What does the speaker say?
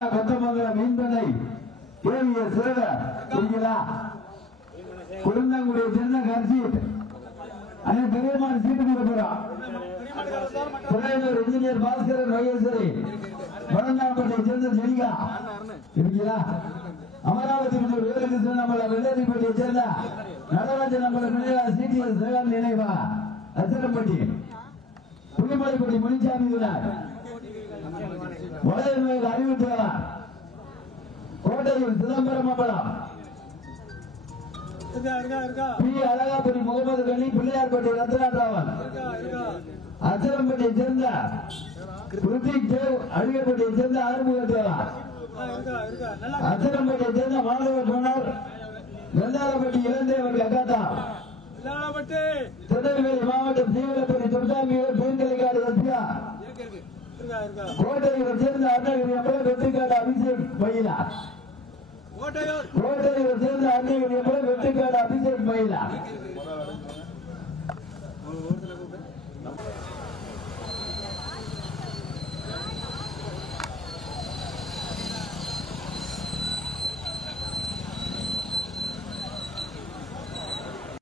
கொத்தமங்கலம் மீன்பனை கேவிய சேவை புரியுங்களா? குழந்தைங்களுடைய சின்ன கர்ஜீட் அண்ணன் பெரியமான சீட்டு கொடுக்கிறோம். துறையூர் இன்ஜினியர் பாஸ்கரன் மகேஸ்வரி வடநாம்பட்டை சேர்ந்த ஜெனிகா இருக்கீங்களா? அமராவதி வேலுக்கு நம்மள வெள்ளரிப்பட்டியை சேர்ந்த நடராஜன் நம்மள சிடிஎஸ் சேகர் நினைவா அச்சரப்பட்டி புலிமலைப்பட்டி முனிசாமி வளையல் அறிவித்தார் கோட்டையில் சிதம்பரம் அம்பலம் பி அழகாபுரி முகமது கனி பிள்ளையார்பட்டி ரத்னாராவன் அச்சரம்பட்டியை சேர்ந்த ருத்திக் தேவ் அழகப்பட்டியை சேர்ந்த ஆறுமுக தேவா அச்சரம்பட்டியை சேர்ந்த மாணவர் மன்னர் வெள்ளாளப்பட்டி இளந்தேவர் அக்காத்தா திருநெல்வேலி மாவட்டம் சீவலப்பட்டி துர்சாமியூர் பெண்கலைக்காடு ரத்யா கோட்டையூர் சேர்ந்த அருணகிரி அம்பலம் வெட்டுக்காடு அபிஷேக் மயிலா கோட்டையூர் சேர்ந்த அருணகிரி அம்பலம் வெட்டுக்காடு அபிஷேக் மயிலா